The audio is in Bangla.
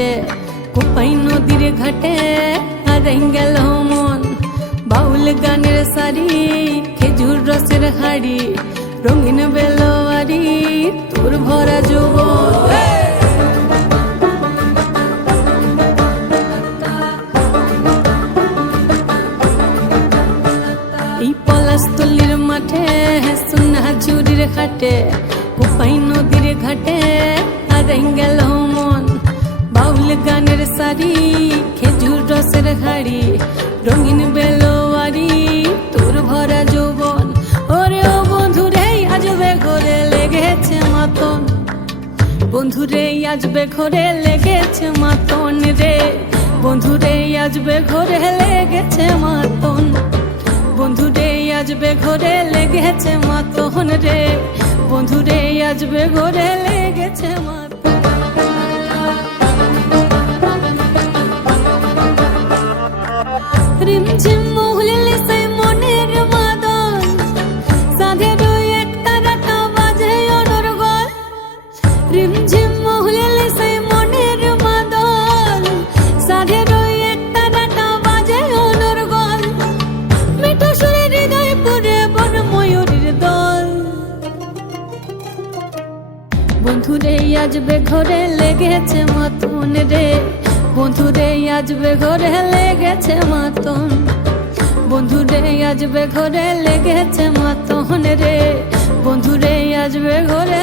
হাটে কোপাই নদীর ঘাটে হারাই গেল মন বাউল গানের সারি খেজুর রসের হাড়ি রঙিন বেলোয়ারি তোর ভরা যৌবন এই পলাশতলির মাঠে সোনা ঝুরির খাটে কোপাই নদীর ঘাটে হারাই গেল মন বাউল গানের সারি খেজুর রসের হাড়ি রঙিন বেলোয়ারি তোর ভরা যৌবন ওরে ও বন্ধুরে আজবে ঘরে লেগেছে মাতন বন্ধুরে আজবে ঘরে লেগেছে মাতন রে বন্ধুরে আজবে ঘরে লেগেছে মাতন বন্ধুরে আজবে ঘরে লেগেছে মাতন রে বন্ধুরে আজবে ঘরে লেগেছে মাতন রিমঝিম মহুলিলে সেই মনের মাদল সাধের এক তারাটা বাজে অনর্গল রিমঝিম মহুলিলে সেই মনের মাদল সাধের এক তারাটা বাজে অনর্গল মিঠো সুরে হৃদয় পুরে বন ময়ূরীর দল বন্ধুরে আজবে ঘরে লেগেছে মাতন রে বন্ধুরে আজবে ঘরে লেগেছে মাতন বন্ধুরে আজবে ঘরে লেগেছে মাতন রে বন্ধুরে আজবে ঘরে